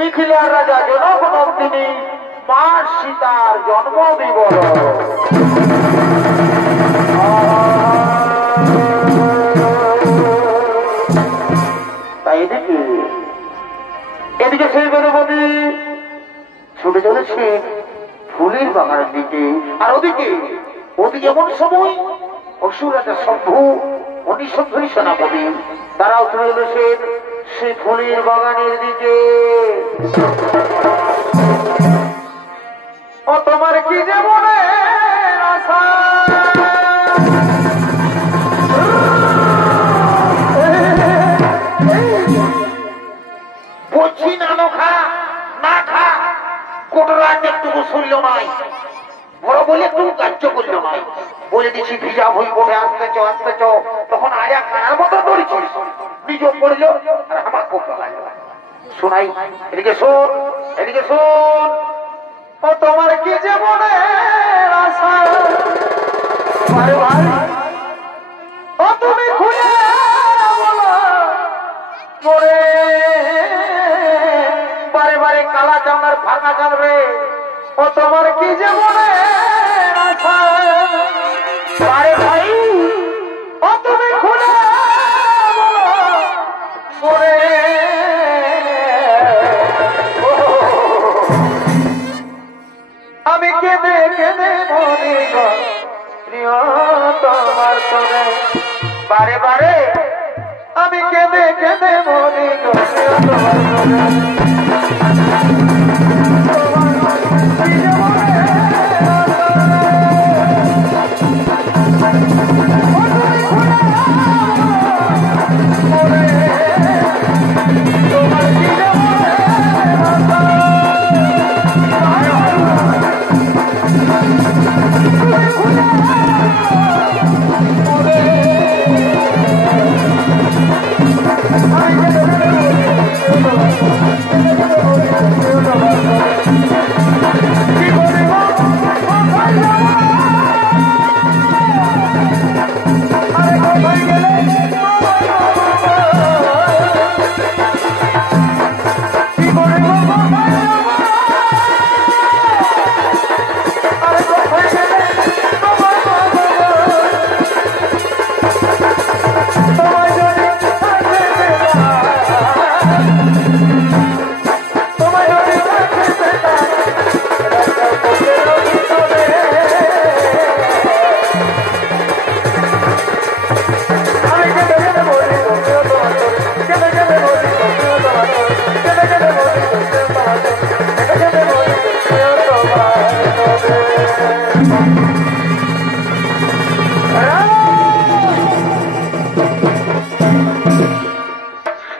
মিথিলার রাজা জনক নন্দিনী মা সীতার জন্ম বিবরণ। তাই এদিকে সেই বেদবতী ছুটে চলেছে ফুলের বাগানের দিকে, আর ওদিকে এমন সময় অসুর রাজা শম্ভু অনিসম্ভী সেনাপতি তারাও চলে চলেছে সে ফুলের বাগানের দিকে। ও তোমার কি যে মনে আশা, বলছি না খা না খা, কোটরা একটু শুনল নাই, বড় বলে একটু কার্য করল নাই, বলে দিচ্ছি ভিজা ভুল বলে আসতেছ আসতেছ, তখন আয়া খানার মতো ধরেছিস, নিজ পড়ল আর আমার খুব শোনাই। এদিকে শোন, এদিকে শোন, ও তোমার কি যে মনে আশা, ও তুমি খুঁজে মরে বারে বারে কালা চাঁদার ফাঁকা চাঁদবে, ও তোমার কি যে মনে আশা, আরে ভাই ও তুমি খুলে মরে আমি কেঁদে কেঁদে মনে প্রিয় তোমার তোরে, বারে বারে আমি কেঁদে কেঁদে মনে প্রিয়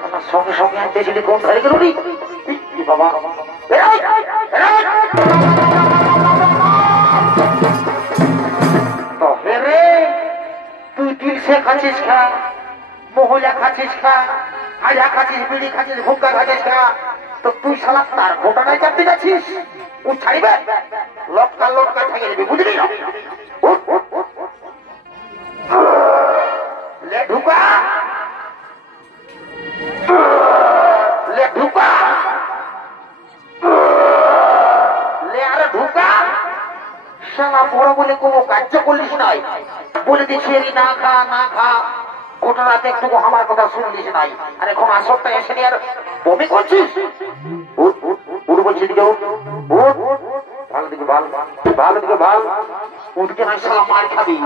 তোমার সঙ্গে সঙ্গে আনতেছিলি কোন ধরে গেল বাবা, তুই তিলসে খাচ্ছিস খা, মহলা খাচ্ছিস খা, আজা খাচ্ছিস, বিড়ি খাচ্ছিস, ভুক্কা খাচ্ছিস খা, তো তুই শালা তার ঘটনায় চাপতে যাচ্ছিস, ও ছাড়িবে লটকা লটকা থাকে যাবে, বুঝলি না? লে ঢুকা, লে ঢুকা, লে আরে ঢুকা, শালা বড় বলে কোনো কার্য করলিস নাই, বলে দিচ্ছি না খা না খা, গোটা রাতে একটু আমার কথা শুনলিস নাই, আর এখন আসরটা এসে নিয়ে আর বমি করছিস, উঠ বলছি দিকে উঠ, ভালো দিকে ভাল, ভালো দিকে ভাল, উঠকে নাই শালা মার খাবি,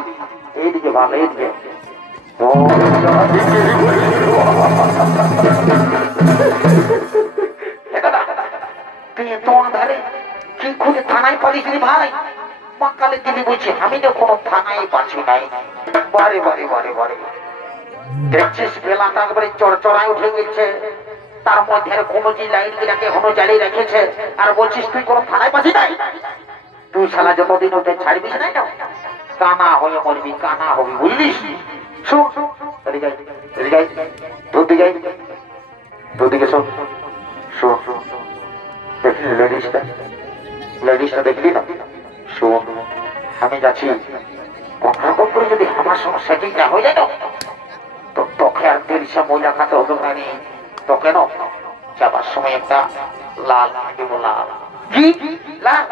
এইদিকে ভাল, এইদিকে তোমার ধারে কি খুঁজে থানায় পালিস রে ভাই, মক্কালে দিদি বলছি আমি তো কোনো থানায় পাচ্ছি নাই, বারে বারে বারে বারে দেখছিস বেলাটা একবারে চড়চড়ায় উঠে গেছে, তার মধ্যে কোনো যে লাইন গুলাকে এখনো জ্বালিয়ে রেখেছে, আর বলছিস তুই কোনো থানায় পাচ্ছি নাই, তুই শালা যতদিন ওটা ছাড়বিস নাই না, কানা হয়ে মরবি, কানা হবি, বুঝলিস? শোন দুদিকে শোন, শোন দেখলি লেডিসটা, লেডিসটা দেখলি না? শোন আমি যাচ্ছি, কোন করে যদি আমার সঙ্গে সেটিংটা হয়ে যায় তো তোকে আর 300 মহিলা খাতে হবে না, তো কেন যাবার সময় একটা লাল দিব লাল কি লাল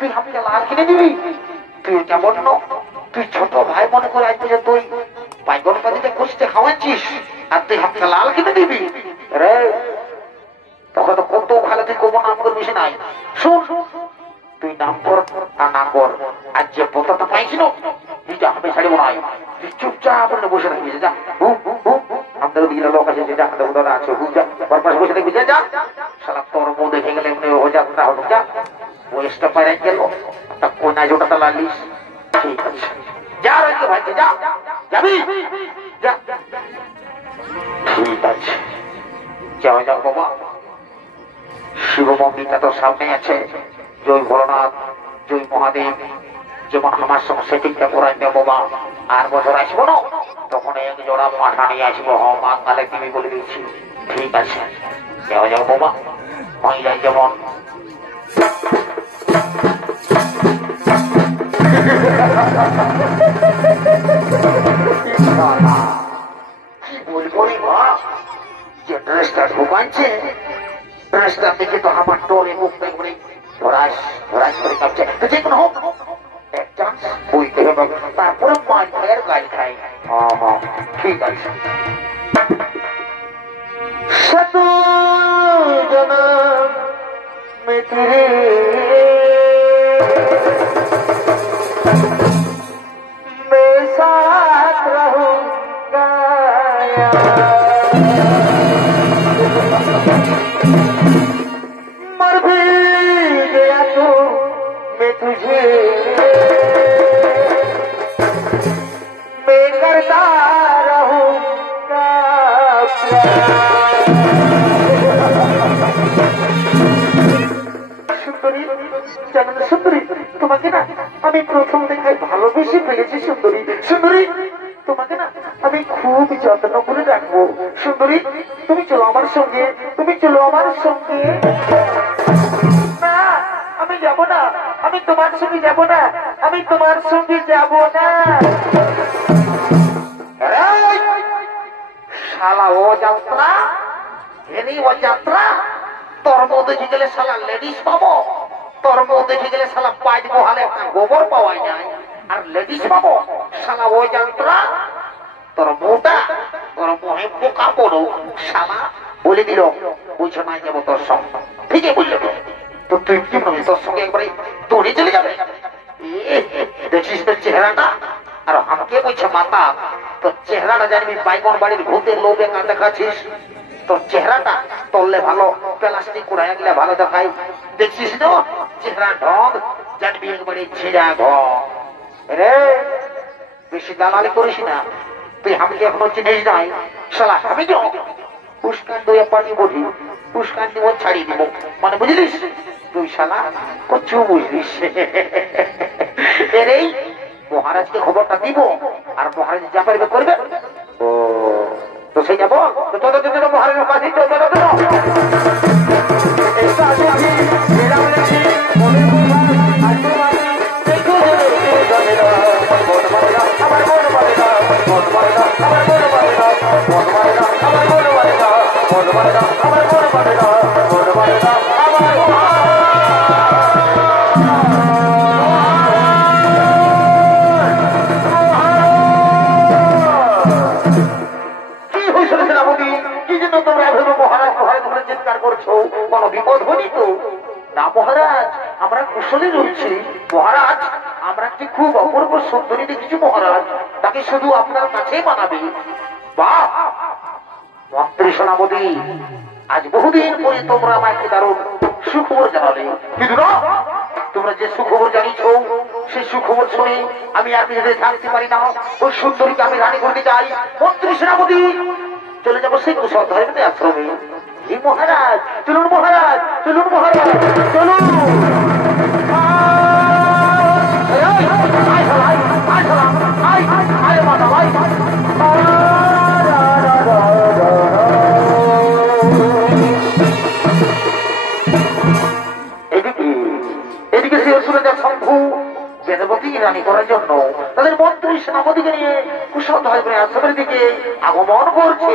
তুই আমাকে লাল কিনে দিবি তুই কেমন তুই ছোট ভাই মনে করে আজ যে তুই বাইগন পাতিতে খুঁজতে খাওয়াচ্ছিস আর তুই আমাকে লাল কিনে দিবি রে তখন তো কত ভালো তুই কবো নাম করবি সে নাই শুন তুই নাম কর আর না কর আর যে পোতাটা পাইছিল তুইটা আমি ছাড়িব নাই তুই চুপচাপ বসে থাকবি যা আমাদের ওদিকে লোক আছে যেটা আমাদের উদাহরণ আছে যা ওর পাশে বসে থাকবি যা শালা তোর বউ দেখে গেলে এমনি ও যাত্রা হলো যা বয়সটা পাইরে গেল তা কোনায় জোটাটা লাগিস ঠিক আছে যা রয়েছে ভাই যা যাবি যা ঠিক আছে যাও যাও বাবা শিব মন্দিরটা তো সামনে আছে জয় ভোলানাথ জয় মহাদেব যেমন আমার সঙ্গে সেটিংটা করাই দেব বাবা আর বছর আসবো না তখন এক জোড়া পাঠা নিয়ে আসবো মা কালে তুমি বলে দিচ্ছি ঠিক আছে যাও যাও বাবা মহিলাই যেমন কি বলবো রে মা যে ড্রেসটা ঢুকাচ্ছে ড্রেসটা দেখে তো আমার টোলে মুখ করে ধরাস ধরাস করে কাঁপছে তো যে কোনো হোক একটা বইতে হবে তারপরে মাছ ভাইয়ের গাল খাই ঠিক আছে শত জনম में तेरे मैं साथ रहूंगा मर भी गया तो मैं तुझे मैं करता रहूंगा সুন্দরী তোমাকে না আমি প্রথম দেখায় ভালোবেসে ফেলেছি সুন্দরী সুন্দরী তোমাকে না আমি খুব যত্ন করে রাখবো সুন্দরী তুমি চলো আমার সঙ্গে তুমি চলো আমার সঙ্গে না আমি যাব না আমি তোমার সঙ্গে যাব না আমি তোমার সঙ্গে যাব না শালা ও যাত্রা এনি ও যাত্রা তোর মধ্যে গেলে শালা লেডিস পাবো তোর মধ্যে দেখে গেলে শালা পাঁচ মহালে একটা গোবর পাওয়া যায় আর লেডিস পাবো শালা ওই যন্ত্রা তোর মোটা তোর মোহে পোকা পড়ো শালা বলে দিল বুঝো না যাবো তোর সঙ্গে ঠিকই বললো তো তুই কি বলবি তোর সঙ্গে একবারে দৌড়ে চলে যাবে দেখছিস তোর চেহারাটা আর আমাকে বলছে মাতা তোর চেহারাটা জানবি বাইগন বাড়ির ভূতের লোভে কাঁদা খাচ্ছিস তোর চেহারাটা তললে ভালো প্লাস্টিক কুড়াইয়া গেলে ভালো দেখায় দেখছিস না চেহারা ঢং জানবি একবারে ছিঁড়া ঘর রে বেশি দালালি করিস না তুই আমাকে এখনো চিনিস নাই শালা আমি যাও পুষ্কান দুয়ে পানি বলি পুষ্কান দিব ছাড়িয়ে দিব মানে বুঝলিস তুই শালা কচু বুঝলিস এরেই মহারাজকে খবরটা দিব আর মহারাজ যা পারবে করবে ও তো সেই যাবো মহারাজের কাছে কোন বিপদ হয়নি তো না মহারাজ আমরা কুশলে রয়েছি মহারাজ আমরা একটি খুব অপূর্ব সুন্দরী দেখেছি মহারাজ তাকে শুধু আপনার কাছেই মানাবে বাহ মন্ত্রী সোনামতি আজ বহুদিন পরে তোমরা আমাকে দারুণ সুখবর জানালে কিন্তু না তোমরা যে সুখবর জানিয়েছ সেই সুখবর শুনে আমি আর নিজেদের থাকতে পারি না ওই সুন্দরীকে আমি রানী করতে চাই মন্ত্রী সেনাপতি চলে যাবো সেই কুশল ধর্মের আশ্রমে মহারাজ চলুন মহারাজ চলুন মহারাজ চলুন এদিকে শম্ভু বেদবতী রানী করার জন্য তাদের মন্ত্রী সেনাপতিকে নিয়ে কুশল ধর্মের আশ্রমের দিকে আগমন করছে।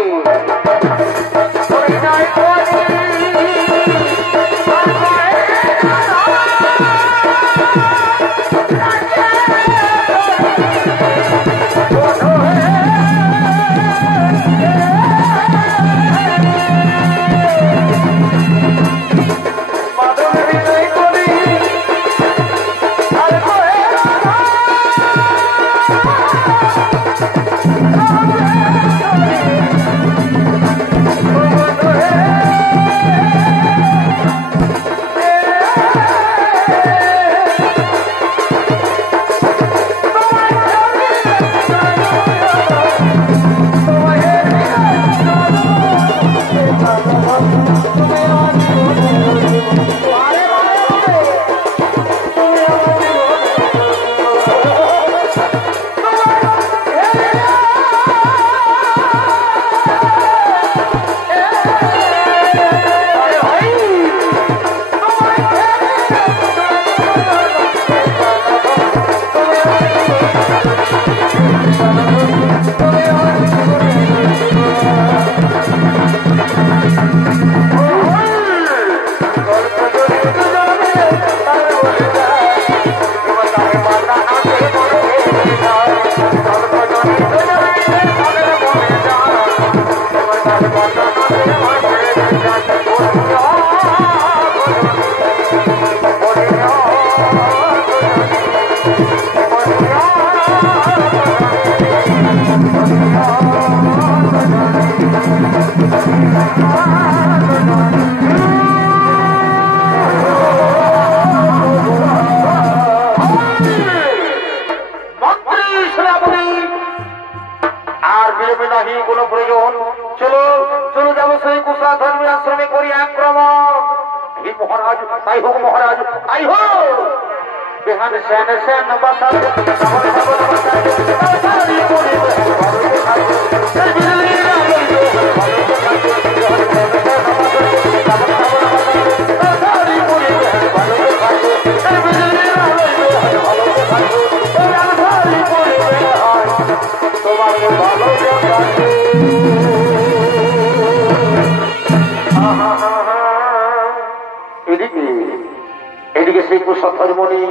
এদিকে সেই কুশধ্বনি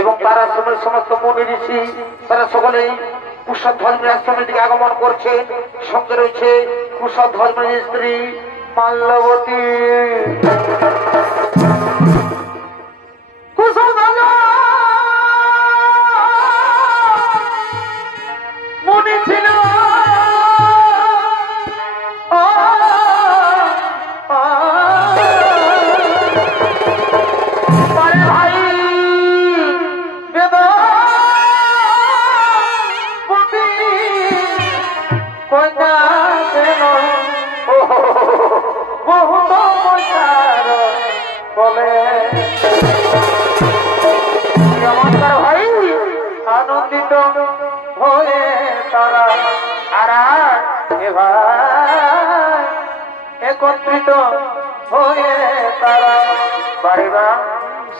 এবং তার আশ্রমের সমস্ত মুনি ঋষি তারা সকলেই কুশধ্বর্মের আশ্রমের দিকে আগমন করছে। সঙ্গে রয়েছে কুশধ্বর্মের স্ত্রী মাল্যবতী। মুনি ছিল আনন্দিত হয়ে তারা একত্রিত হয়ে তারা বাড়িবা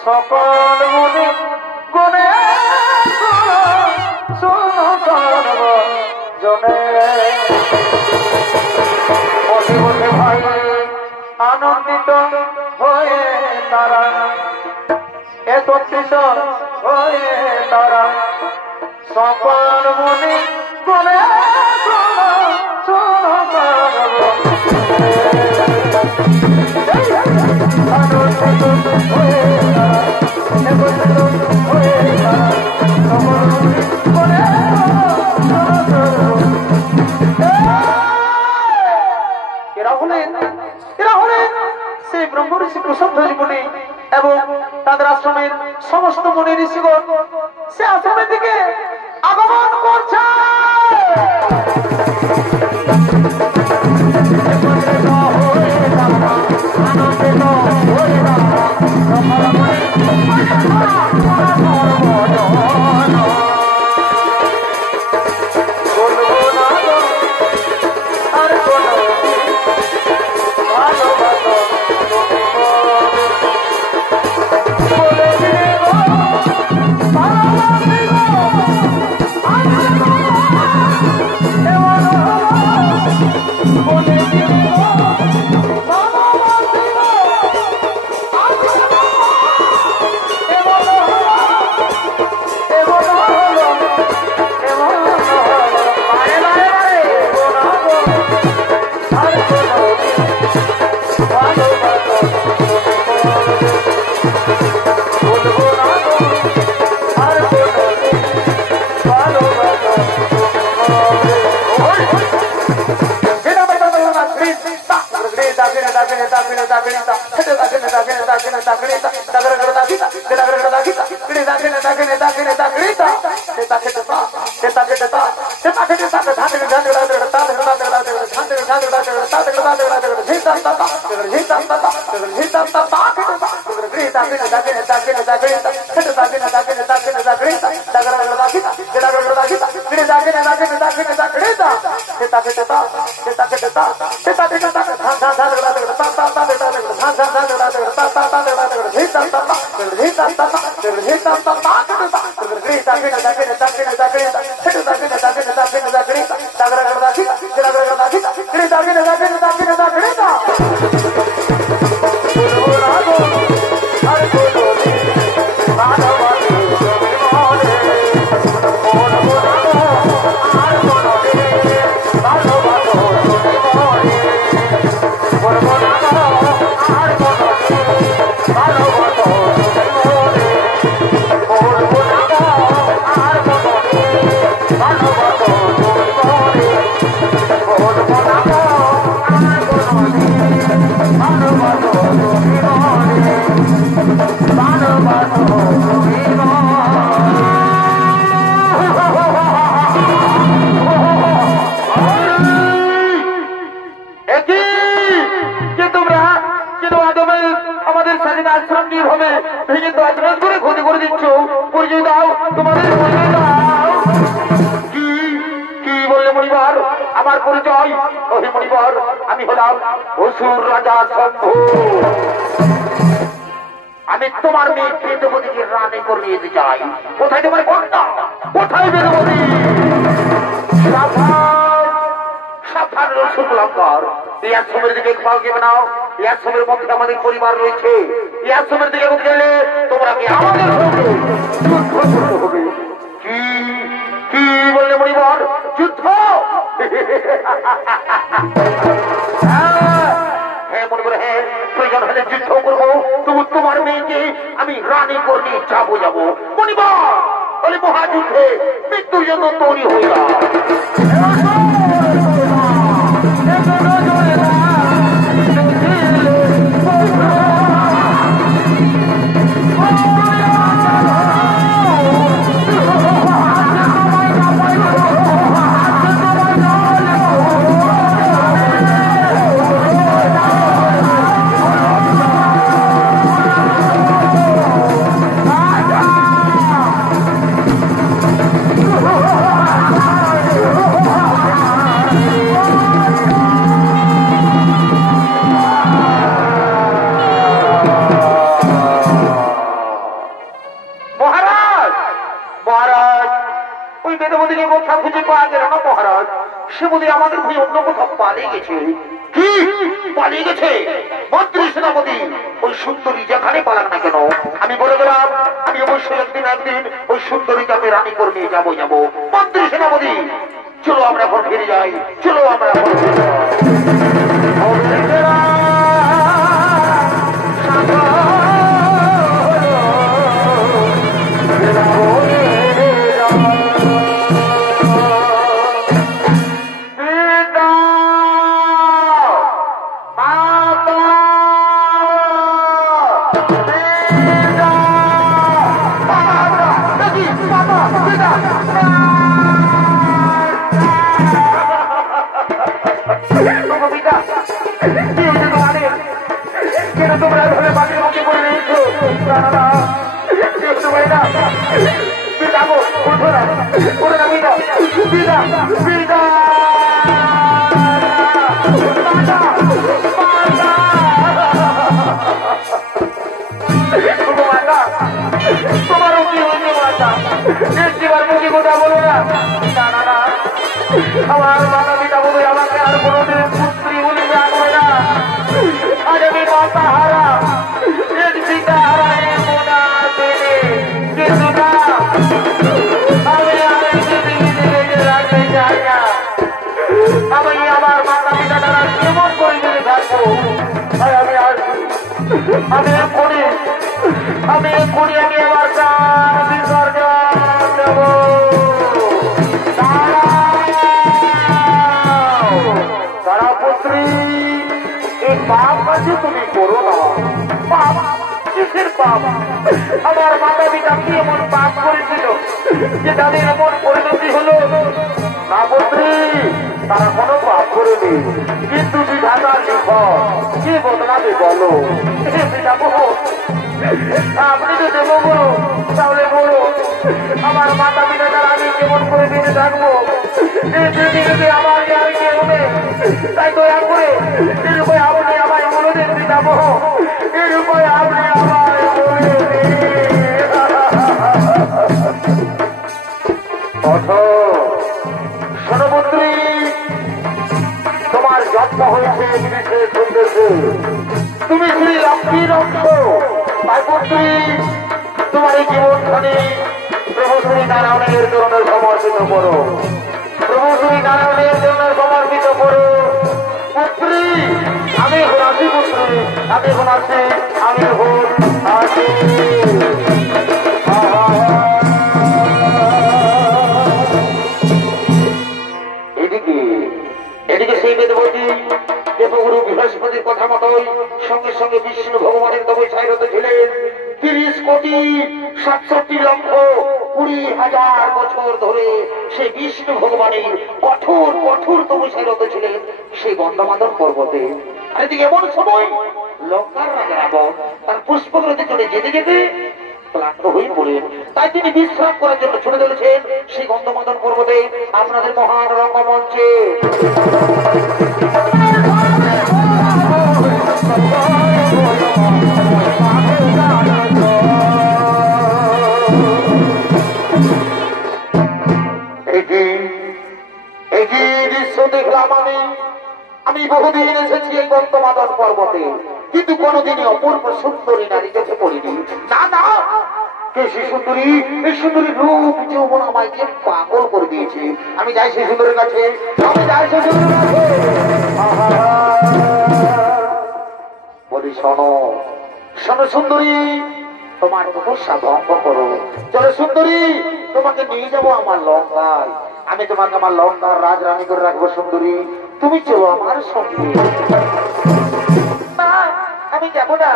সকল মনে গুণে জনে বসে বসে ভাই আনন্দিত হয়ে তারা একত্রিত হয়ে তারা সকল মনে গুণে সেই ব্রহ্ম ঋষি কুশধ্বনি মুনি এবং তাদের আশ্রমের সমস্ত মুনি ঋষিগণ সে আশ্রমের দিকে আগমন করছে। Oh আমি কাজ তুমি করো না। পাপ কিসের পাপ? আমার মাতা পিতা কি এমন পাপ করেছিল যে তাদের এমন পরিণতি হলো? না পুত্রী, তারা কোনো পাপ করেনি, কিন্তু বিধাতার লিখন কি বদলাবে বলো? আপনি তো দেবগুরু, তাহলে বলো আমার মাতা পিতা তারা আমি কেমন করে বেঁচে থাকবো? আমার আর কেউ নেই, তাই দয়া করে এর উপায় আপনি আমায় বলে দেন পিতামহ, এর উপায় আপনি আমায় বলে দিন। শোনপুত্রী, তোমার জন্ম হয়েছে বিদেশে সুন্দরছে, তুমি শ্রী লক্ষ্মীর অংশ, তাই পুত্রী তোমার এই জীবনখানি প্রভু শ্রী নারায়ণের জন্য সমর্পিত করো, প্রভু শ্রী নারায়ণের জন্য সমর্পিত করো। পুত্রী আমি এখন আসি, পুত্রী আমি এখন আসি, আমি এখন আসি। এদিকে সেই বেদবতী দেবগুরু বৃহস্পতির কথা মতোই সঙ্গে সঙ্গে বিষ্ণু ভগবানের তপস্যায় রত ছিলেন। 30,67,20,000 বছর ধরে সেই বিষ্ণু ভগবানের কঠোর কঠোর তপস্যায় রত ছিলেন সেই গন্ধমাদন পর্বতে। আর এদিকে এমন সময় লঙ্কার রাজা রাবণ তার পুষ্পগ্রহে চলে যেতে যেতে ক্লান্ত হয়ে পড়েন, তাই তিনি বিশ্রাম করার জন্য ছুটে চলেছেন সেই গন্ধমাদন পর্বতে আপনাদের মহান রঙ্গমঞ্চে। দেখলাম আমি বহুদিন এসেছি এই গন্ধমাদন পর্বতে, কিন্তু কোনদিনই অপূর্ব সুন্দরী নারী চোখে পড়িনি। না না, সেই সুন্দরী, এই সুন্দরী রূপ যৌবন আমায় যে পাগল করে দিয়েছে। আমি যাই সেই সুন্দরীর কাছে, আমি যাই সেই সুন্দরীর কাছে। বলি শোনো, শোনো সুন্দরী, তোমার তপস্যা ভঙ্গ করো। চলো সুন্দরী, তোমাকে নিয়ে যাবো আমার লঙ্কায়, আমি তোমাকে আমার লঙ্কার রাজরানী করে রাখবো। সুন্দরী তুমি চলো আমার সঙ্গে। আমি যাবো না,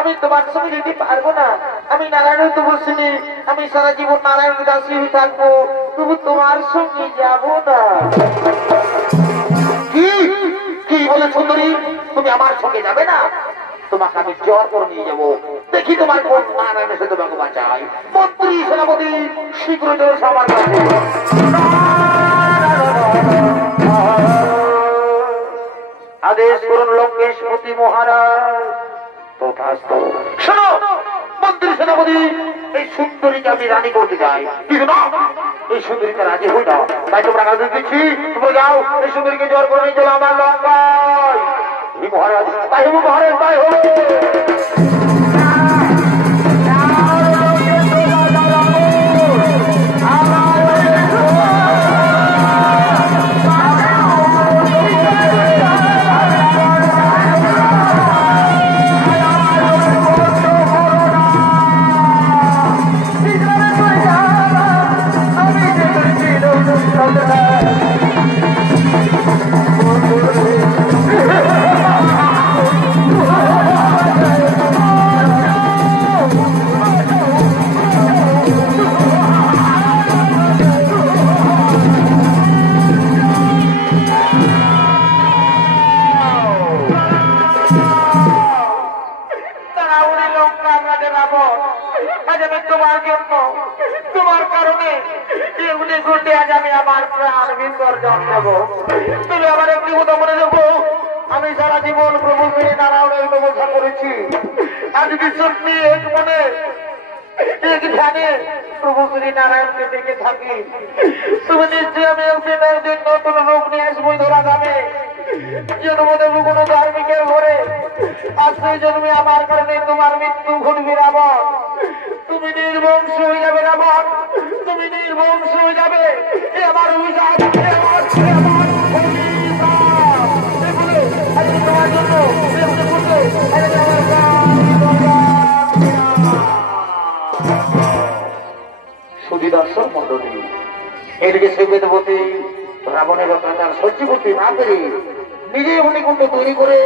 আমি তোমার সঙ্গে যেতে পারবো না। আমি নারায়ণ তপস্বিনী, আমি সারা জীবন নারায়ণ দাসী হয়ে থাকবো, তবু তোমার সঙ্গে যাবো না। কি কি বলে সুন্দরী, তুমি আমার সঙ্গে যাবে না? তোমাকে আমি জ্বর করে নিয়ে যাবো, দেখি তোমার কোন নারায়ণ এসে তোমাকে বাঁচায়। মন্ত্রী সেনাপতি শীঘ্র চলে আমার কাছে। আদেশ করুন লঙ্কেশপতি মহারাজ। তথাস্তু। শোনো মন্ত্রী সেনাপতি, এই সুন্দরীকে আমি রানী করতে চাই, কিন্তু না, এই সুন্দরীকে রাজি হই না, তাই তোমরা কাজ দিচ্ছি, তোমরা যাও এই সুন্দরীকে জ্বর করে নিয়ে চলো আমার লঙ্কায়। মহারাজ তাই হবো, মহারাজ তাই হবো। তোমার কারণে এগুলি ঘটে আজ আমি আমার প্রাণ বিসর্জন দেব। তুমি আমার একটি কথা মনে দেবো, আমি সারা জীবন প্রভু শ্রী নারায়ণের ব্যবস্থা করেছি। আজ বিশ্বর নিয়ে এক মনে এক ধ্যানে প্রভু শ্রী নারায়ণকে দেখে থাকি। তুমি নিশ্চয়ই আমি একদিন নতুন রূপ নিয়ে আসবো ধরা যাবে। জন্ম দেবো কোনো ধার্মিকের ঘরে, আজ সেই জন্মে আমার কারণে তোমার মৃত্যু ঘটবে রাবণ। তুমি নির্বংশ হয়ে যাবে রাবণ, তুমি নির্বংশ হয়ে যাবে। আমার অভিশাপ, তোমার জন্য সুধী দর্শক মন্ডলী, এদিকে সেই বেদবতী রাবণের অত্যাচার সহ্য করতে না পেরে নিজে অগ্নিকুণ্ড তৈরি করে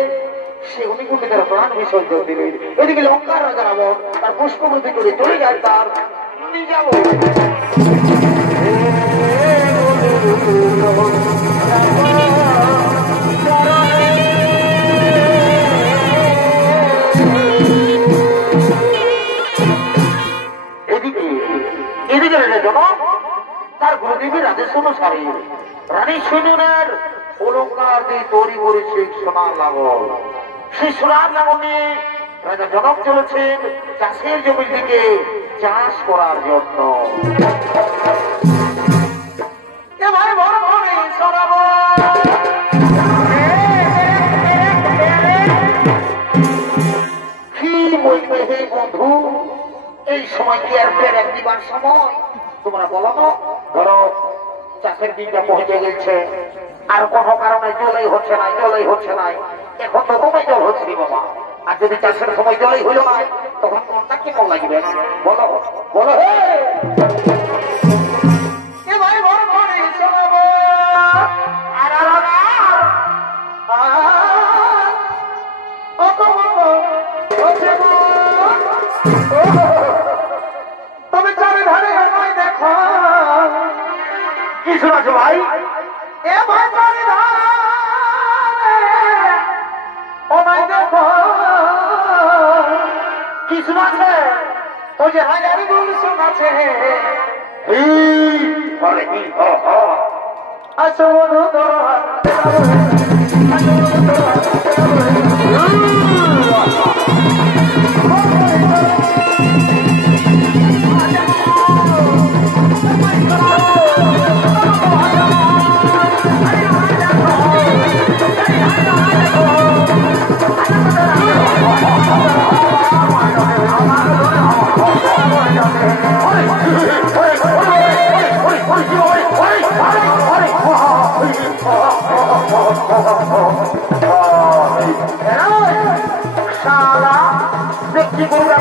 সে অগ্নিকুণ্ডে তার প্রাণ বিসর্জন দিলেন। এদিকে লঙ্কার রাজা রাবণ তার পুষ্পবৃদ্ধি করে চলে যায় তার নিজাম। এদিকে তার গুরুদেবীর আদেশ অনুসারে রানী সৈন্যের অলঙ্কার দিয়ে তৈরি করেছে সোনার লাঙল। সেই সোনার লাঙল নিয়ে রাজা জনক চলেছেন চাষের জমির দিকে চাষ করার জন্য। কি বলবে হে বন্ধু, এই সময় কি আর পেরেক দিবার সময়? তোমরা বলো না, ধরো চাষের দিনটা পৌঁছে গেছে, আর কোনো কারণে জলই হচ্ছে না, জলই হচ্ছে না। এখন তো তোমায় জল হচ্ছে বাবা, আর যদি চাষের সময় জলই হইল না, তখন কোনটা কেমন লাগবে? বলো বলো হে তবে চারিধারে আমায় দেখো। কি শোনাছো ভাই? এ ভাই চারিধারে আমায় দেখো। কি শোনাছে? ওই যে হাজারি গুল শোনাছে। আচ্ছা বন্ধু ধরো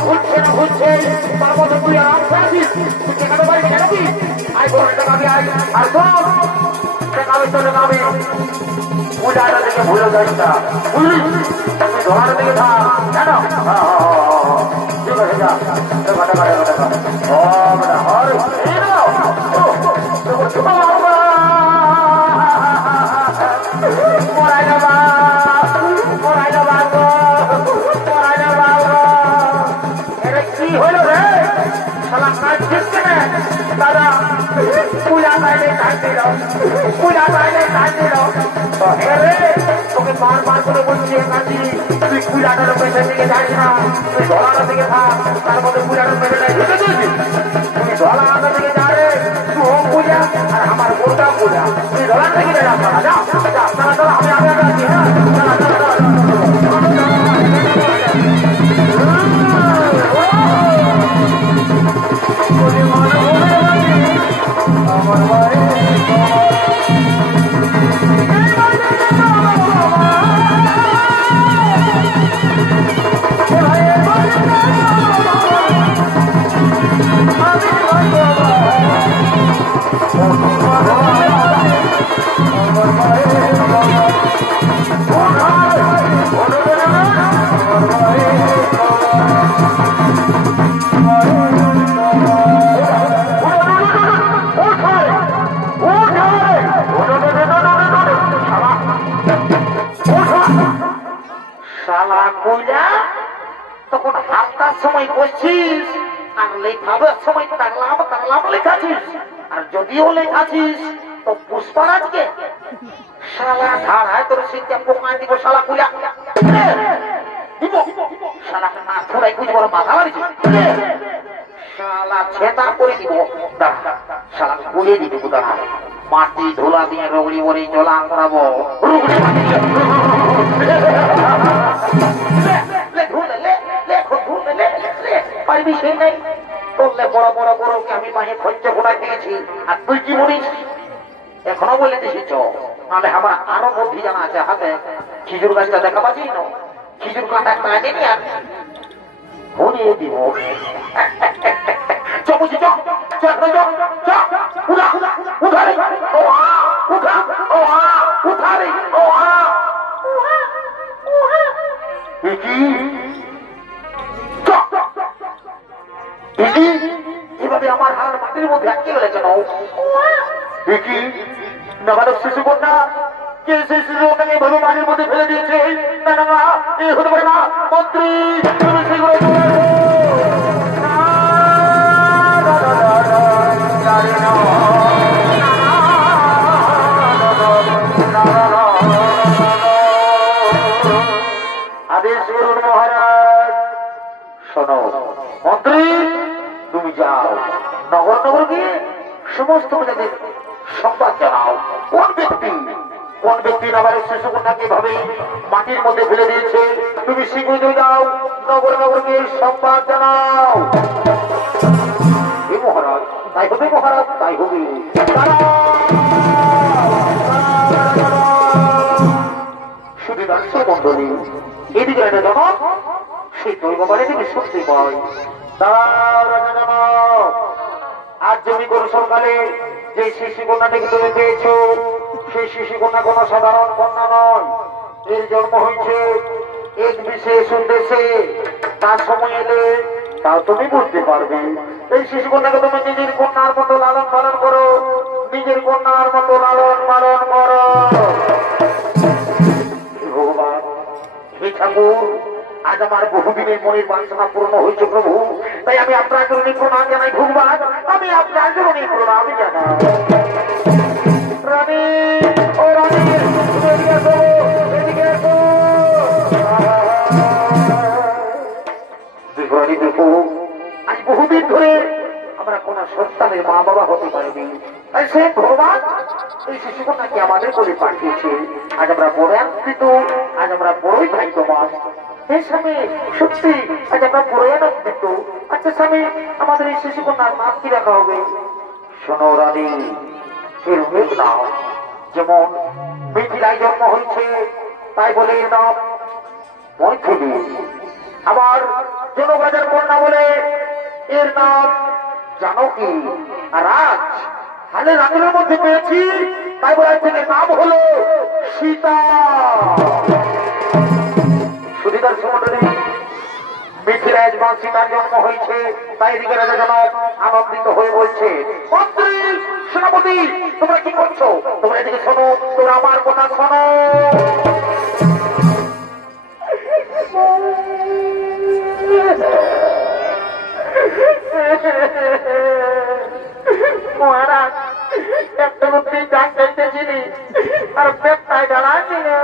ঘুরছে না ঘুরছে, তার মধ্যে তুই আর আসিস, তুই কেন বাড়ি কেন আই বলে টাকাবি আই আর টাকাবে চলে যাবে। পূজাটা থেকে ভুলে যাই না, বুঝলি? তুমি ধরার দিকে থাক কেন? ঠিক আছে যা দাদা পূজা পাইলে কাটতে দাও, পূজা পাইলে কাটতে দাও। তোকে বারবার করে বলছি কাঁদি, তুই পূজাটার পেছনের দিকে যাস না, তুই ধরানোর দিকে থাক। তার মধ্যে পূজাটার পেছনে ঢুকে দিয়েছিস, তুই ধরানোর দিকে যা রে, তুই হোম পূজা আর আমার গোটা পূজা, তুই ধরার দিকে যা। আমি আগে যাচ্ছি। হ্যাঁ তখন হাফটার সময় বসছিস আর লেখাবার সময় তাংলাম লেখাছিস, আর যদিও লেখাছিস তো পুষ্পারাজকে শালা ধারায় তোর সিটটা পোকায় দিব। শালা কুলা দিব, শালাকে না ছুড়াই কুচ বড় মাথা মারিছি, শালা ছেতা করে দিব। শালা গুলিয়ে দিবি কোথায়? মাটি ধুলা দিয়ে রগড়ি বড়ি জলা করাবো। পারবি সে নেই তোরলে বড় বড় গরুকে আমি মাহে খঞ্চ ফোটাই দিয়েছি, আর তুই কি বলিস? এখনো বলে দিছিস নাহলে আমার আরো বুদ্ধি জানা আছে। হাতে খিজুর গাছটা দেখা পাচ্ছি না, খিজুর কাঁটা একটা আগে নি আর ভরিয়ে দিব। চপুছি এভাবে আমার হার মাটির মধ্যে আটকে গেলে কেন? দেখি নাবালক শিশু কন্যা কে সেই শিশুটাকে এভাবে মাটির মধ্যে ফেলে দিয়েছে? না না না, এ হতে পারে না। মন্ত্রী তুমি সেগুলো আদেশ করুন মহারাজ। শোনো মন্ত্রী, তুমি যাও নগর নগর গিয়ে সমস্ত প্রজাদের সংবাদ জানাও কোন ব্যক্তি নাবালক শিশু কন্যাকে ভাবে মাটির মধ্যে ফেলে দিয়েছে। তুমি শীঘ্রই যাও নগর নগর গিয়ে সংবাদ জানাও। মহারাজ তাই হবে, মহারাজ তাই হবে। শুধু রাষ্ট্র মন্ডলী এদিকে একটা জনক সেই দৈববাড়ি থেকে শুনতে পাই। আজ জমি কোনো সরকারে যে শিশু কন্যাটিকে তুমি পেয়েছ, সেই শিশু কন্যা কোনো সাধারণ কন্যা নয়। এর জন্ম হয়েছে এক বিশেষ উদ্দেশ্যে। তার সময় এলে তা তুমি বুঝতে পারবে। এই শিশু কন্যাকে তুমি নিজের কন্যার মতো লালন পালন করো, নিজের কন্যার মতো লালন পালন করো। ভগবান, হে ঠাকুর, আজ আমার বহুদিনের মনের বাসনা পূর্ণ হয়েছে প্রভু, তাই আমি আপনার চরণে প্রণাম জানাই। ভগবান, আমি আপনার চরণে প্রণাম জানাই। রানী, ও রানী, এদিকে এসো, এদিকে এসো। দেখো, আজ বহুদিন ধরে আমরা কোন সন্তানের মা বাবা হতে পারিনি। তাই সে ভগবান এই শিশু কন্যাকে আমাদের করে পাঠিয়েছে। আজ আমরা বড় আনন্দিত, আজ আমরা বড়ই ভাগ্যবান। হে স্বামী, সত্যি আজ আমরা বড়ই আনন্দিত। আচ্ছা স্বামী, আমাদের এই শিশু কন্যার নাম কি রাখা হবে? শোনো রানী, এর মেঘ নাম। যেমন মিথিলায় জন্ম হয়েছে তাই বলে এর নাম মৈথিলী। আবার জনক রাজার কন্যা বলে এর নাম জানকী। আর আজ হালে রানীর মধ্যে পেয়েছি তাই বলে থেকে নাম হলো সীতা। সুধীদার সুমন্ডলী, মিথিলায় মা সীতার জন্ম হয়েছে তাই এদিকে রাজা জনক আনন্দিত হয়ে বলছে, মন্ত্রী সেনাপতি তোমরা কি করছো? তোমরা এদিকে শোনো, তোমরা আমার কথা শোনো। মহারাজ, একটা মধ্যে ডাক দেখতেছিলি আর পেটটায় দাঁড়াচ্ছি না।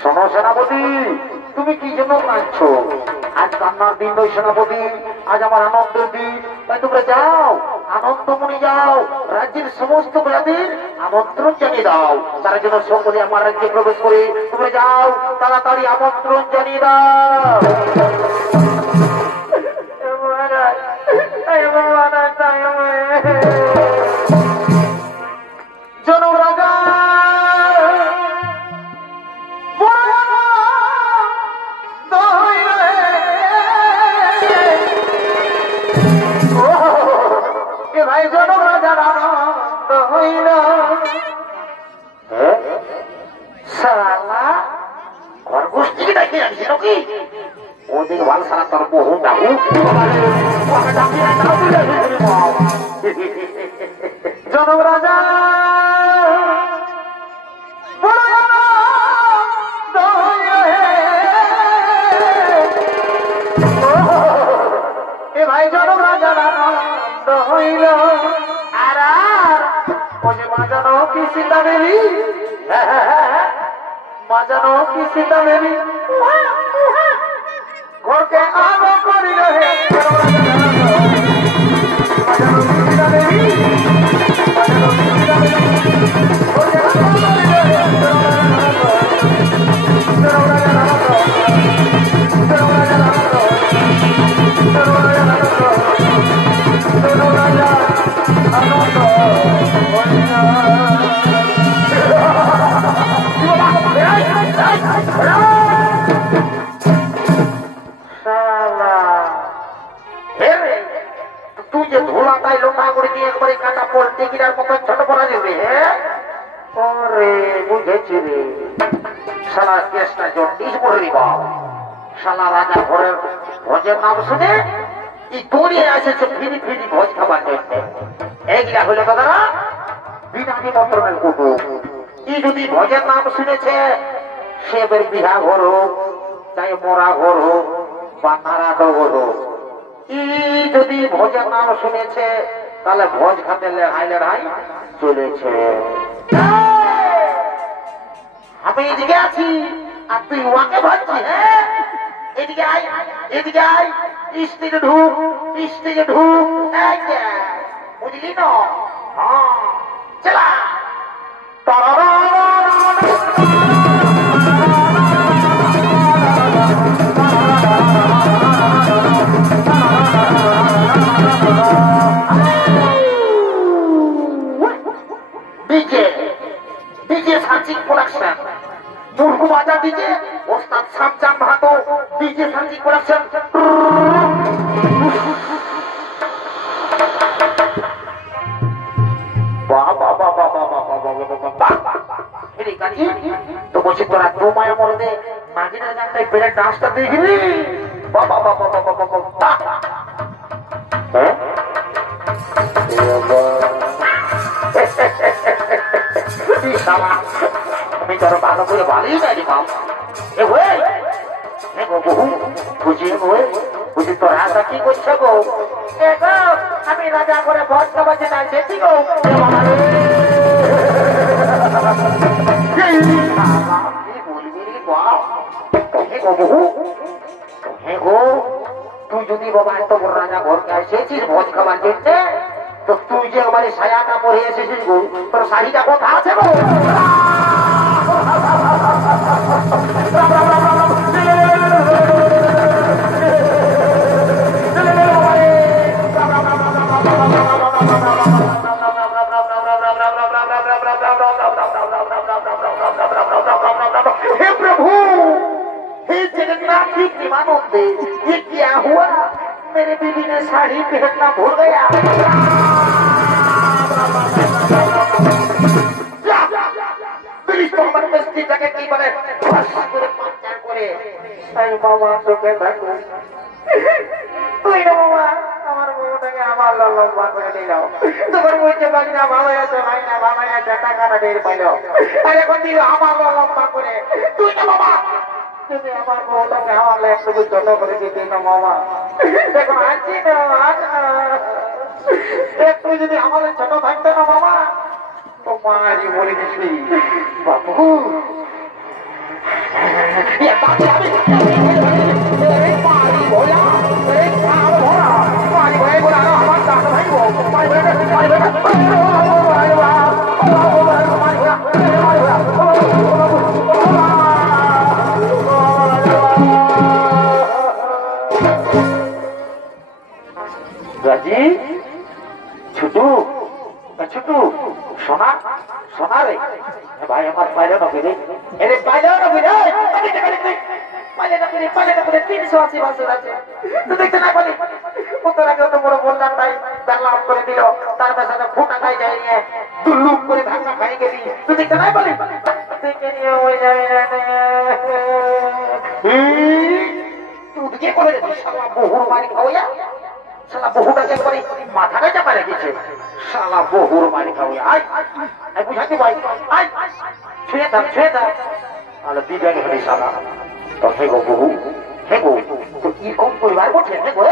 শোনো সেনাপতি, তুমি কি জন্য কাঁদছো? আজ কান্নার দিন নয় সেনাপতি, আজ আমার আনন্দের দিন। তাই তোমরা যাও, আনন্দ মনে যাও, রাজ্যের সমস্ত প্রজাদের আমন্ত্রণ জানিয়ে দাও। তারা যেন সকলে আমার রাজ্যে প্রবেশ করে। তোমরা যাও, তাড়াতাড়ি আমন্ত্রণ জানিয়ে দাও। জনক রাজা ভাই, জনক রাজার আনন্দ হইল। সারা ঘর গোষ্ঠীকে ডাকিয়ে আনছিল কি? ওদিকে ভাল সারা তোর বহু ডাকু জনক রাজা এ ভাই, জনক রাজার আনন্দ হইল। আর ও যে মা জানো কি সীতা দেবী, মা জানো কি সীতা দেবী ঘরকে আলো করিল। হে তুই যে ধুলাটাই লোটা করে দিয়ে একবারে কাটা পড়তে গিয়ে মতো ছোট পড়া যাবে। হ্যাঁ, বুঝেছি রে। শালা কেসটা জন্ডিস করে দিব। শালা রাজা ঘরের ভোজের নাম শুনে এই দৌড়িয়ে আসেছে ফিরি ফিরি ভোজ খাবার জন্য। এইগুলা হইল দাদারা বিনা নিমন্ত্রণের কুটুম। ই যদি ভোজের নাম শুনেছে সে বের বিহা ঘর হোক, চাই মরা ঘর হোক বা নারাদ ঘর হোক, ই যদি ভোজের নাম শুনেছে তাহলে ভোজ খাতে লেড়াই লেড়াই চলেছে। আমি এদিকে আছি আর তুই ওয়াকে ভাবছি। হ্যাঁ এদিকে আয়, এদিকে আয়, স্ত্রীকে ঢুক, স্ত্রীকে ঢুক, বুঝলি না? হ্যাঁ চলা ডিজে ডিজে সার্চিং প্রোডাকশন মুরগু বাজা ডিজে ওস্তাদ শামজান মাহাতো ডিজে সার্চিং প্রোডাকশন। তো বলছি তোরা দু মায়া মরদে নাগিনের গানটাই বেড়ে ডান্সটা দেখবি। বাবা বাবা বাবা বাবা আমি তোর ভালো করে ভালোই জানি বাবা। এ হয়ে বহু বুঝি হয়ে বুঝি তোর হাতটা কি করছে গো? আমি রাজা করে ভোজ খাবার যে দেখি গো। তুই যদি বাবা এত বড় রাজা ঘরকে এসেছিস ভোজ খাবার জন্য, তো তুই যে আমার সায়াটা পরে এসেছিস গো, তোর শাড়িটা কথা আছে গো? हे प्रभु, हे जगन्नाथ जी प्रेमानंदे, ये क्या हुआ? मेरे बीवी ने साड़ी पहनना भूल गया। আমার বউটাকে আমার লম্বা করে দিল। তখন বুঝতে পারি না ভালো আছে ভাই না ভালো আছে টাকাটা বের পাইল। আর এখন দিল আমার লম্বা করে। তুই না বাবা যদি আমার বউটাকে আমার একটু যত্ন করে দিতি না মামা। দেখো আছি না একটু যদি আমাদের ছোট থাকতো না মামা, তো মাঝি বলে দিচ্ছি বাবু রাজি ছোটু ছোটু সোনা সোনা রে ভাই আমার বাইরে নবী রে এরে বাইরে নবী রে পালে না করে 380 বছর আছে তো দেখতে না বলি কত আগে তো বড় বললাম তাই দালাম করে দিল তার পাশে ফুটা খাই যায় নিয়ে দুলুম করে ভাঙা খাই গেলি তো দেখতে না বলি দেখে নিয়ে ওই যায় তুই কি করে শালা বহুর মারি খাওয়া শালা বহুটাকে একবারে মাথাটা চাপা রেখেছে শালা বহুর মারি খাওয়া আয় আয় বুঝাতে ভাই আয় ছুঁয়ে থাক আলো দিবে গেলি শালা তো হে গো বহু হে গো তো কি কম পরিবার বটে হে গো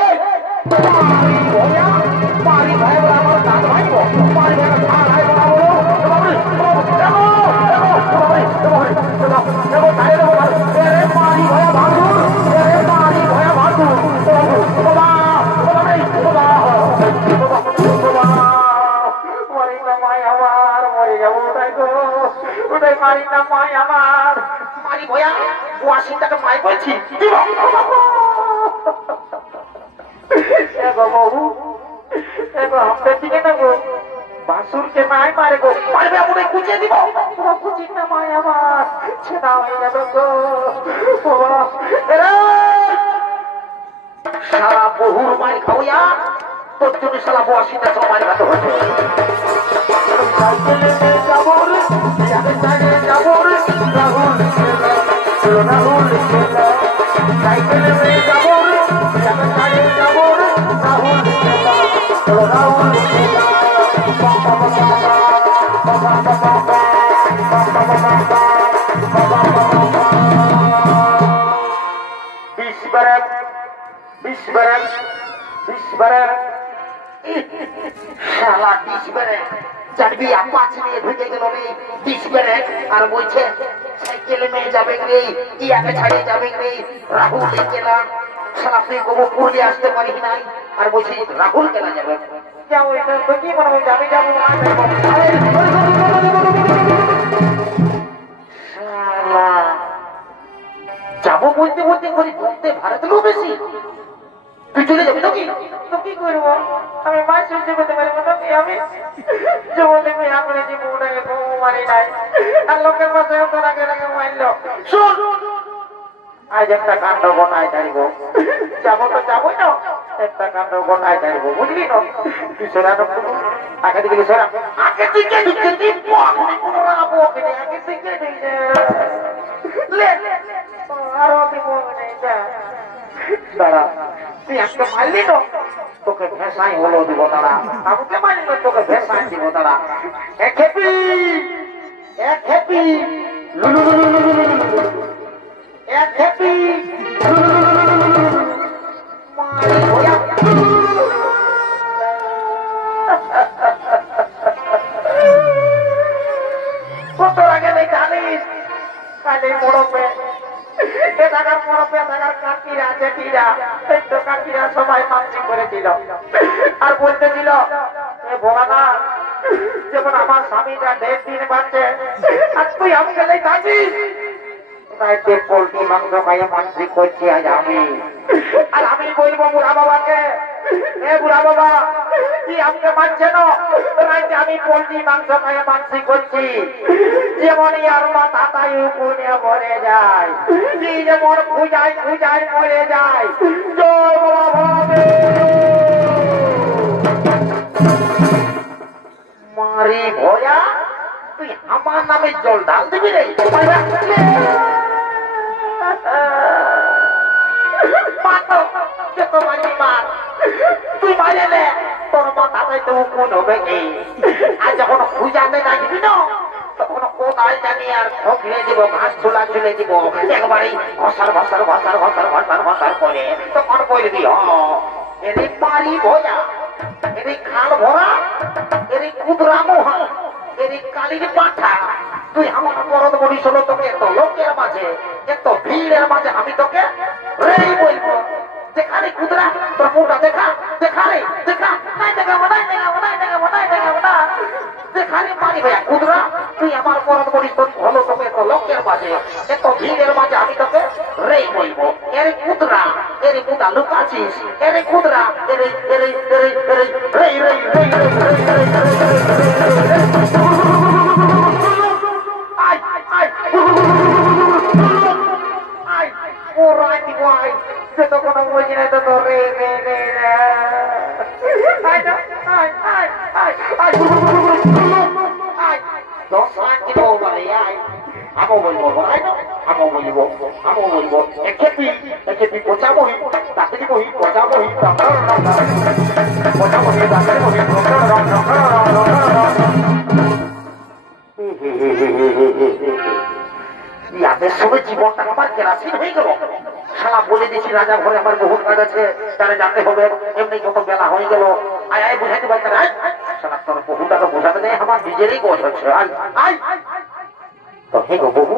পারি ভাই বড় আমার দাদ ভাই গো পারি ভাই ভাই ভাই বড় বাবু দেখো তাই রে পারি ভাই বাহাদুর পারি ভাই বাহাদুর বাবা মরি না মাই আমার মরে যাবো তাই গো ওটাই মারি না মাই আমার মারি ভয়া ওয়াশিংটাকে মাই বলছি বাবু এগো হামতে দিকে না গো বাসুরকে মাই মারে গো মারবে আপনি কুচিয়ে দিব কুচি না মাই আমার ছেড়া হয়ে যাবে গো বাবা সারা বহুর মাই খাওয়া তোর জন্য সারা ওয়াশিংটা সব মারি খাতে হচ্ছে যাবো রে যাবো রে রাহুল শালা ডিসবেরে জানবি আপাচ নিয়ে ঢুকে গেল রে ডিসবেরে আর বলছে সাইকেলে মেয়ে যাবে রে ইয়াকে ছাড়িয়ে যাবে রে রাহুল গেলাম শালা তুই গোবরপুরে আসতে পারিস নাই আর বলছি রাহুল কেনা যাবে যাও এটা তো কি বলবো আমি যাবো না শালা যাবো বলতে বলতে করে বলতে ভাড়া দিলেও বেশি তুই চলে যাবি নাকি তো কি করবো আমি মাছ সহ্য করতে পারবো নাকি আমি জবলে মেয়া করে যে বউটাকে বউ মারি নাই আর লোকের মাঝে তো রাগে রাগে মারলো শোন আজ একটা কাণ্ড ঘটায় দাঁড়িব যাবো তো যাবোই না একটা কাণ্ড ঘটায় দাঁড়িব বুঝলি না তুই সেরা আগে দিকে সেরা আগে দিকে আগে দিকে আরো দিব দাঁড়া তুই আজকে মারলি তো তোকে ভেসাই হলো দিব দাঁড়া আমাকে মারলি না তোকে ভেসাই দিব দাঁড়া এক হ্যাপি এক হ্যাপি এক হ্যাপি কত আগে নেই জানিস কালে মোড়পে টাকার মোড়পে টাকার কাকিরা জেঠিরা তো কাকিরা সবাই মানসিক করেছিল আর বলতেছিল ভোলানা যেমন আমার স্বামীরা 1.5 দিন বাঁচছে আর তুই আমি গেলেই থাকিস পোল্ট্রি মাংস খাইয়ে মানসিক করছি আজ আমি আর আমি বলবো বুড়া বাবাকে বুড়া বাবা কি আমাকে মানছে না আমি পোল্ট্রি মাংস খাইয়ে মানসিক করছি যেমন আর মাথা তাই উপরে ভরে যায় কি যেমন খুঁজায় খুঁজায় মরে যায় জয় বাবা মারি ভয়া তুই আমার নামে জল ঢাল দিবি রে তুই মারে তোর মাথায় তো কোন হবে কি আর যখন খুঁজাতে যাবি না তখন কোথায় জানি আর খোঁকলে দিব ঘাস ছোলা চলে দিব একবারে ঘষার ঘষার ঘষার ঘষার ঘষার ঘষার করে তখন বলবি এরে পারি ভোজা এরে খাল ভরা এরে কুদরা মোহা এরে কালির পাঠা তুই আমার বরদ বলিস হলো তোকে এত লোকের মাঝে এত ভিড়ের মাঝে আমি তোকে রেই বলবো দেখারে কুদরা তোর মুখটা দেখা দেখারে দেখা নাই দেখাবো নাই দেখাবো নাই দেখাবো নাই দেখাবো না দেখারে পারি ভাইয়া কুদরা তুই আমার বরদ বলিস তোর হলো তোকে এত লোকের মাঝে এত ভিড়ের মাঝে আমি তোকে রেই বলবো এরে কুদরা লুকাছিস এরে কুদরা এরে এরে এরে এরে রেই রেই রেই আই আই আই ও রাইট ওয়াই সেটা কোনো বুঝি না তো রে রে রে আই আই আই আই আই আই দশ লাখ কি বলবো রে আই আমো বলবো আই আমো বলবো একেপি পচাবই তাতে দিবই পচাবই পচাবই তাতে দিবই ইয়াদের সঙ্গে জীবনটা আমার কেরাসিন হয়ে গেল শালা বলে দিচ্ছি রাজা ঘরে আমার বহুত কাজ আছে তারা জানতে হবে এমনি কত বেলা হয়ে গেল আয় আয় বুঝাতে পারছে না শালা তোর বহুটা তো বোঝাতে নেই আমার নিজেরই বয়স হচ্ছে আয় আয় তো হে গো বহু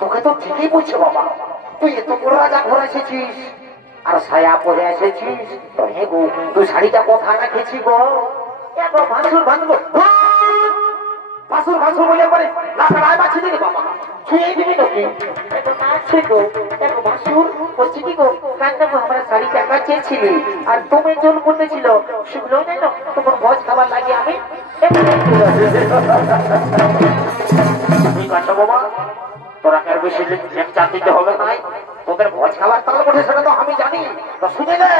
তোকে তো ঠিকই বলছে বাবা তুই এত বড় রাজা ঘরে এসেছিস আর ছায়া পরে এসেছিস তো হে গো তুই শাড়িটা কোথা রেখেছি গো একবার ভাঙচুর ভাঙবো ভাসুর ভাসুর বলে পরে লাকড়ায় বাছি দিলে বাবা ছুঁয়ে দিবি নাকি এত নাচছে গো এত ভাসুর বলছি কি গো কান্না আমরা শাড়ি টাকা চেয়েছিলি আর তুমি জল করতেছিল সেগুলো নেই না তোমার ভোজ খাবার লাগে আমি তুই কান্না বাবা তোরা কার বেশি লেকচার দিতে হবে নাই তোদের ভোজ খাবার তাল বটে সেটা তো আমি জানি তো শুনে নে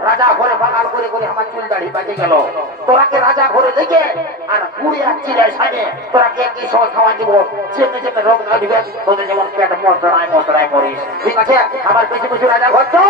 রাজা ঘরে বাগান করে করে আমার চুল দাড়ি বাজে গেল তোরাকে রাজা ঘরে লেগে আর পুড়ে আসছি যায় সাইনে তোরাকে একই সময় খাওয়া দিব চেপে চেপে রোগ না দিবে তোদের যেমন পেট মশলায় মরিস ঠিক আছে আমার পিছু পিছু রাজা ঘর তো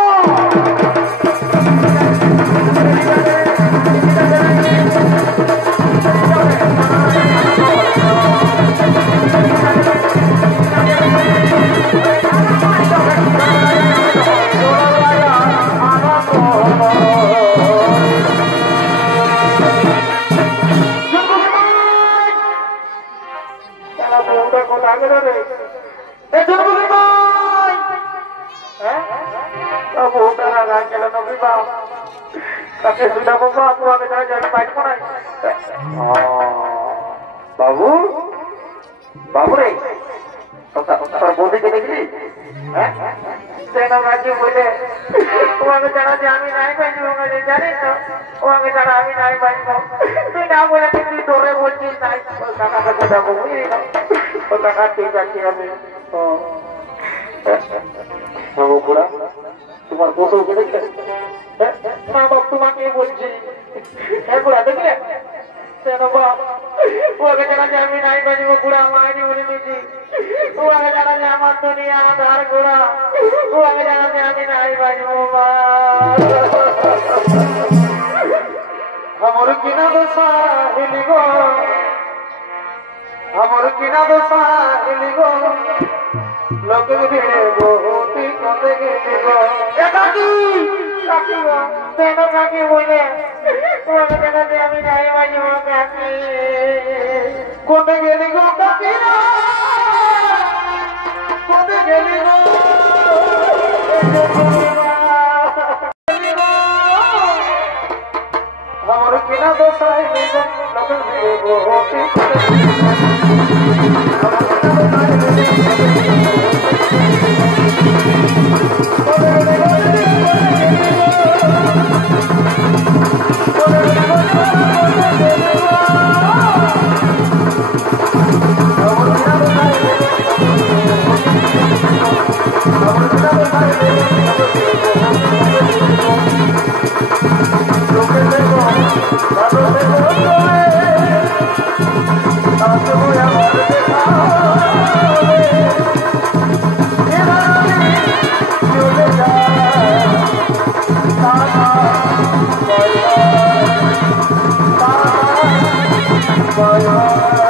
লাগে না রে এ জন্মদিন ভাই হ্যাঁ বাবু তারা রাগ গেল নবী বাবা কাকে সুদা বাবু আপু আগে যাই যাই বাইক বানাই বাবু বাবু রে তোর বৌদিকে দেখলি হ্যাঁ সেনা মাঝি বলে তোমাকে জানা যে আমি নাই বাজবো জানিস তো তোমাকে জানা আমি নাই বাজবো তুই না বলে তুই ধরে বলছিস নাই টাকা কাছে যাবো ও টাকা ঠিক আছে আমি বাবু খুড়া তোমার বউকে দেখলে মা বাপ তোমাকে বলছি হ্যাঁ খুড়া দেখলে ওকে জানা যে আমি নাই বাজবো খুড়া মারি বলে দিচ্ছি ওকে জানা যে আমার দুনিয়া আধার খুড়া ওকে জানা যে আমি নাই বাজবো মা আমার কিনা দোষা হিলি গো আমার কিনা দোষা হিলি গো লোকের ভিড়ে বহুতি কাঁদে গেলি গো কাকি কাকি গো কেন কাকি বলে ওকে জানা যে আমি নাই বাজবো কাকি কোনে গেলি গো কাকি কোনে গেলি গো আমার কিনা দোষায় লোকের ভিড়ে বহুতি Bye.